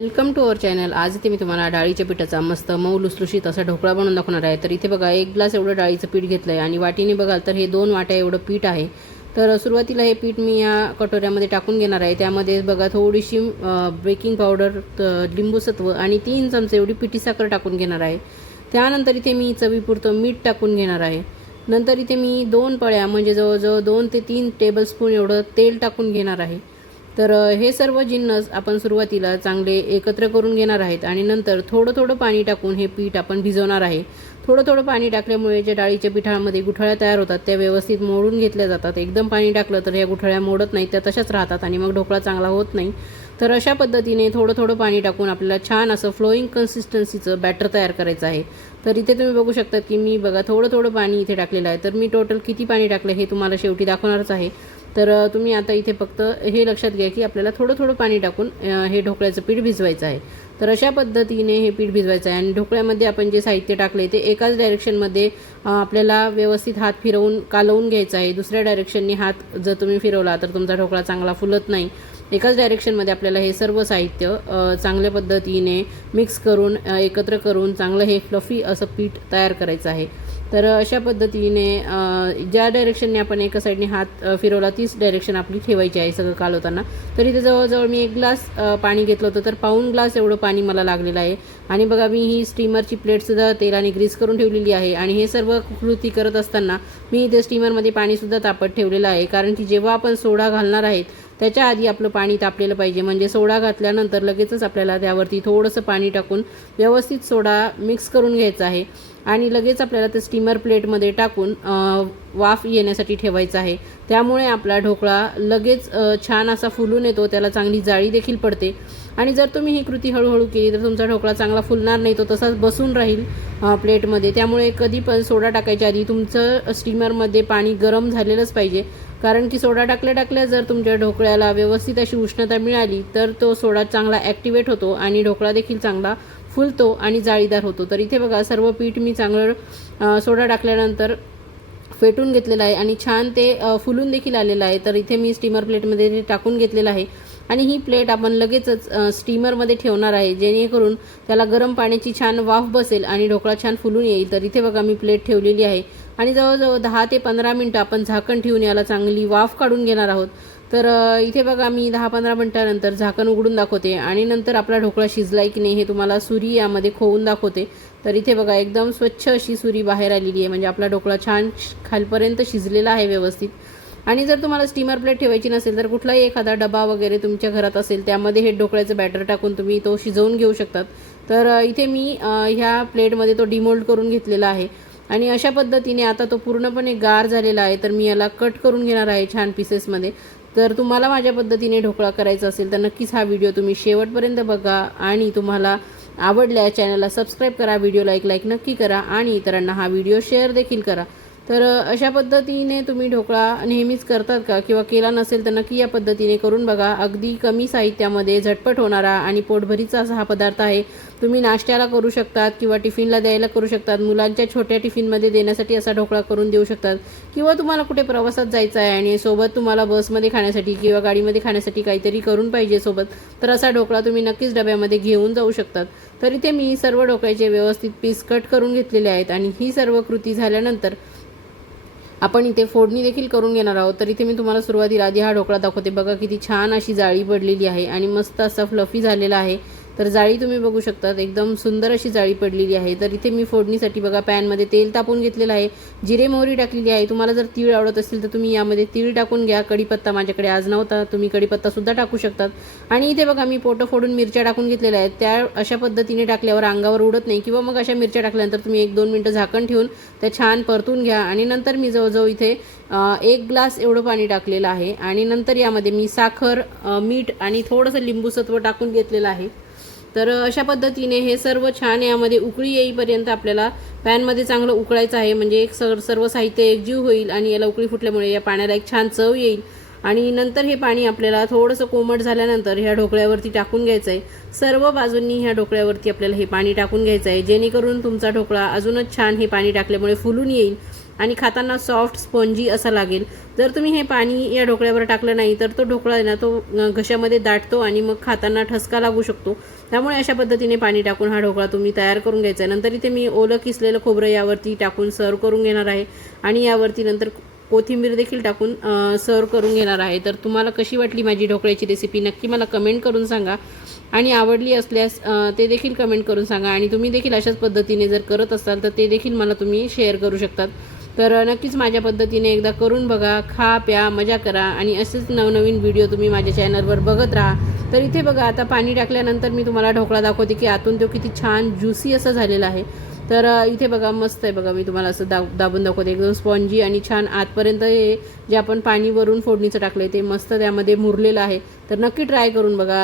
Welcome to our channel. आज इथे मी तुम्हाला डाळीच्या पिठाचा मस्त मऊ लुसलुशीत असा ढोकळा बनवून दाखवणार आहे। तर इथे बघा 1 ग्लास एवढं डाळीचं पीठ घेतलं आहे आणि वाटीने बघाल तर हे 2 वाट्या एवढं पीठ आहे। तर सुरुवातीला हे पीठ मी या कटोऱ्यामध्ये टाकून घेणार आहे। त्यामध्ये बघा थोडीशी बेकिंग पावडर, लिंबूसत्व आणि 3 चमचे एवढी पिठी साखर टाकून घेणार आहे। त्यानंतर इथे मी चवीपुरतं मीठ टाकून घेणार आहे। नंतर इथे मी 2 पळ्या म्हणजे जवळजवळ 2 ते 3 टेबलस्पून एवढं तेल टाकून घेणार आहे। तर हे सर्व जिन्नस आपण सुरुवातीला चांगले एकत्र करून घेणार आहेत आणि नंतर थोडं थोडं पाणी टाकून हे पीठ आपण भिजवणार आहे। थोडं थोडं पाणी टाकल्यामुळे जे डाळीच्या पिठामध्ये गुठळ्या तयार होतात त्या व्यवस्थित मोडून घेतल्या जातात। एकदम पाणी टाकलं तर ह्या गुठळ्या मोडत नाहीत, त्या तशाच राहतात आणि मग ढोकळा चांगला होत नाही। तर अशा पद्धतीने थोडं थोडं पाणी टाकून आपल्याला छान असं फ्लोईंग कन्सिस्टन्सीचं बॅटर तयार करायचं आहे। तर इथे तुम्ही बघू शकता की मी बघा थोडं थोडं पाणी इथे टाकलेलं आहे। तर मी टोटल किती पाणी टाकलं हे तुम्हाला शेवटी दाखवणारच आहे। तर तुम्ही आता इथे फक्त हे लक्षात घ्या की आपल्याला थोडं थोडं पाणी टाकून हे ढोकळ्याचं पीठ भिजवायचं आहे। तर अशा पद्धतीने हे पीठ भिजवायचं आहे आणि ढोकळ्यामध्ये आपण जे साहित्य टाकले ते एकाच डायरेक्शनमध्ये आपल्याला व्यवस्थित हात फिरवून कालवून घ्यायचा आहे। दुसऱ्या डायरेक्शनने हात जर तुम्ही फिरवला तर तुमचा ढोकळा चांगला फुलत नाही। एकाच डायरेक्शनमध्ये आपल्याला हे सर्व साहित्य चांगल्या पद्धतीने मिक्स करून एकत्र करून चांगलं हे फ्लफी असं पीठ तयार करायचं आहे। तर अशा पद्धतीने ज्या डायरेक्शनने आपण एका साईडने हात फिरवला तीच डायरेक्शन आपली ठेवायची आहे सगळं कालवताना। तर इथे जवळजवळ मी 1 ग्लास पाणी घेतलं होतं, तर पाऊण ग्लास एवढं पाणी मला लागलेलं आहे। आणि बघा मी ही स्टीमरची प्लेटसुद्धा तेलाने ग्रीस करून ठेवलेली आहे आणि हे सर्व कृती करत असताना मी इथे स्टीमरमध्ये पाणीसुद्धा तापत ठेवलेलं आहे, कारण की जेव्हा आपण सोडा घालणार आहेत त्याच्या आधी आपलं पाणी तापलेलं पाहिजे। म्हणजे सोडा घातल्यानंतर लगेचच आपल्याला त्यावरती थोडंसं पाणी टाकून व्यवस्थित सोडा मिक्स करून घ्यायचा आहे आणि लगेच आपल्याला ते स्टीमर प्लेटमध्ये टाकून वाफ येण्यासाठी ठेवायचं आहे। त्यामुळे आपला ढोकळा लगेच छान असा फुलून येतो, त्याला चांगली जाळी देखील पडते। आणि जर तुम्ही ही कृती हळूहळू केली तर तुमचा ढोकळा चांगला फुलणार नाही, तो तसाच बसून राहील प्लेटमध्ये। त्यामुळे कधी पण सोडा टाकायच्या आधी तुमचं स्टीमरमध्ये पाणी गरम झालेलंच पाहिजे, कारण की सोडा टाकल्या जर तुमच्या ढोकळ्याला व्यवस्थित अशी उष्णता मिळाली तर तो सोडा चांगला ॲक्टिवेट होतो आणि ढोकळा देखील चांगला फुलतो आणि जाळीदार होतो। तर इथे बघा सर्व पीठ मी चांगलं सोडा टाकल्यानंतर फेटून घेतलेलं आहे आणि छान ते फुलून देखील आलेलं आहे। तर इथे मी स्टीमर प्लेटमध्ये ते टाकून घेतलेलं आहे आणि ही प्लेट आपण लगेचच स्टीमरमध्ये ठेवणार आहे, जेणेकरून त्याला गरम पाण्याची छान वाफ बसेल आणि ढोकळा छान फुलून येईल। तर इथे बघा मी प्लेट ठेवलेली आहे आणि जवळजवळ 10 ते 15 मिनटं आपण झाकण ठेवून याला चांगली वाफ काढून घेणार आहोत। तर इथे बघा मी 10-15 मिनटानंतर झाकण उघडून दाखवते आणि नंतर आपला ढोकळा शिजलाय की नाही हे तुम्हाला सुरी यामध्ये खोवून दाखवते। तर इथे बघा एकदम स्वच्छ अशी सुरी बाहेर आलेली आहे, म्हणजे आपला ढोकळा छान खालपर्यंत शिजलेला आहे व्यवस्थित। आणि जर तुम्हाला स्टीमर प्लेट ठेवायची नसेल तर कुठलाही एखादा डबा वगैरे तुमच्या घरात असेल त्यामध्ये हे ढोकळ्याचं बॅटर टाकून तुम्ही तो शिजवून घेऊ शकतात। तर इथे मी ह्या प्लेटमध्ये तो डिमोल्ड करून घेतलेला आहे आणि अशा पद्धतीने आता तो पूर्णपणे गार झालेला आहे। तर मी याला कट करून घेणार आहे छान पीसेसमध्ये। तर तुम्हाला माझ्या पद्धतीने ढोकळा करायचा असेल तर नक्कीच हा व्हिडिओ तुम्ही शेवटपर्यंत बघा आणि तुम्हाला आवडल्या चॅनलला सबस्क्राईब करा, व्हिडिओला एक लाईक नक्की करा आणि इतरांना हा व्हिडिओ शेअर देखील करा। तर अशा पद्धतीने तुम्ही ढोकळा नेहमीच करतात का किंवा केला नसेल तर नक्की या पद्धतीने करून बघा। अगदी कमी साहित्यामध्ये झटपट होणारा आणि पोटभरीचा असा हा पदार्थ आहे। तुम्ही नाश्त्याला करू शकतात किंवा टिफिनला द्यायला करू शकतात, मुलांच्या छोट्या टिफिनमध्ये देण्यासाठी असा ढोकळा करून देऊ शकतात किंवा तुम्हाला कुठे प्रवासात जायचं आहे आणि सोबत तुम्हाला बसमध्ये खाण्यासाठी किंवा गाडीमध्ये खाण्यासाठी काहीतरी करून पाहिजे सोबत, तर असा ढोकळा तुम्ही नक्कीच डब्यामध्ये घेऊन जाऊ शकतात। तर इथे मी सर्व ढोकळ्याचे व्यवस्थित पीस कट करून घेतलेले आहेत आणि ही सर्व कृती झाल्यानंतर आपण इथे फोडणी देखील करून घेणार आहोत। तर इथे मी तुम्हाला सुरुवातीला आधी हा ढोकळा दाखवते। बघा किती छान अशी जाळी पडलेली आहे आणि मस्त असा फ्लफी झालेला आहे। तर जाळी तुम्ही बघू शकता, एकदम सुंदर अशी जाळी पडलेली आहे। तर इथे मी फोडणीसाठी बघा पॅनमध्ये तेल तापून घेतलेलं आहे, जिरे मोहरी टाकलेली आहे। तुम्हाला जर तीळ आवडत असेल तर तुम्ही यामध्ये तीळ टाकून घ्या। कढीपत्ता माझ्याकडे आज नव्हता, तुम्ही कढीपत्तासुद्धा टाकू शकतात। आणि इथे बघा मी पोटं फोडून मिरच्या टाकून घेतलेल्या आहेत, त्या अशा पद्धतीने टाकल्यावर अंगावर उडत नाही किंवा मग अशा मिरच्या टाकल्यानंतर तुम्ही 1-2 मिनटं झाकण ठेवून त्या छान परतून घ्या। आणि नंतर मी जवळजवळ इथे 1 ग्लास एवढं पाणी टाकलेलं आहे आणि नंतर यामध्ये मी साखर, मीठ आणि थोडंसं लिंबूसत्व टाकून घेतलेलं आहे। तर अशा पद्धतीने हे सर्व छान यामध्ये उकळी येईपर्यंत आपल्याला पॅनमध्ये चांगलं उकळायचं आहे, म्हणजे एक सर्व साहित्य एकजीव होईल आणि याला उकळी फुटल्यामुळे या पाण्याला एक छान चव येईल। आणि नंतर हे पाणी आपल्याला थोडंसं कोमट झाल्यानंतर ह्या ढोकळ्यावरती टाकून घ्यायचं आहे। सर्व बाजूंनी ह्या ढोकळ्यावरती आपल्याला हे पाणी टाकून घ्यायचं आहे, जेणेकरून तुमचा ढोकळा अजूनच छान हे पाणी टाकल्यामुळे फुलून येईल आणि खाताना सॉफ्ट स्पॉन्जी असा लागेल. जर तुम्ही हे पाणी या ढोकळ्यावर टाकलं नाही तर तो ढोकळा आहे ना तो घशामध्ये दाटतो आणि मग खाताना ठसका लागू शकतो. त्यामुळे अशा पद्धतीने पाणी टाकून हा ढोकळा तुम्ही तयार करून घ्यायचा आहे. नंतर इथे मी ओलं किसलेलं खोबरं यावरती टाकून सर्व करून घेणार आहे आणि यावरती नंतर कोथिंबीर देखील टाकून सर्व करून घेणार आहे. तर तुम्हाला कशी वाटली माझी ढोकळ्याची रेसिपी नक्की मला कमेंट करून सांगा आणि आवडली असल्यास ते देखील कमेंट करून सांगा. आणि तुम्ही देखील अशाच पद्धतीने जर करत असाल तर ते देखील मला तुम्ही शेअर करू शकतात. तर नक्कीच माझ्या पद्धतीने एकदा करून बघा, खा प्या मजा करा आणि असेच नवनवीन व्हिडिओ तुम्ही माझ्या चॅनलवर बघत राहा. तर इथे बघा आता पाणी टाकल्यानंतर मी तुम्हाला ढोकळा दाखवते की आतून तो किती छान ज्युसी असा झालेला आहे. तर इथे बघा मस्त आहे बघा, मी तुम्हाला असं दाबून दाखवते, एकदम स्पॉन्जी आणि छान आतपर्यंत हे जे आपण पाणी वरून फोडणीचं टाकलं आहे ते मस्त त्यामध्ये मुरलेलं आहे. तर नक्की ट्राय करून बघा.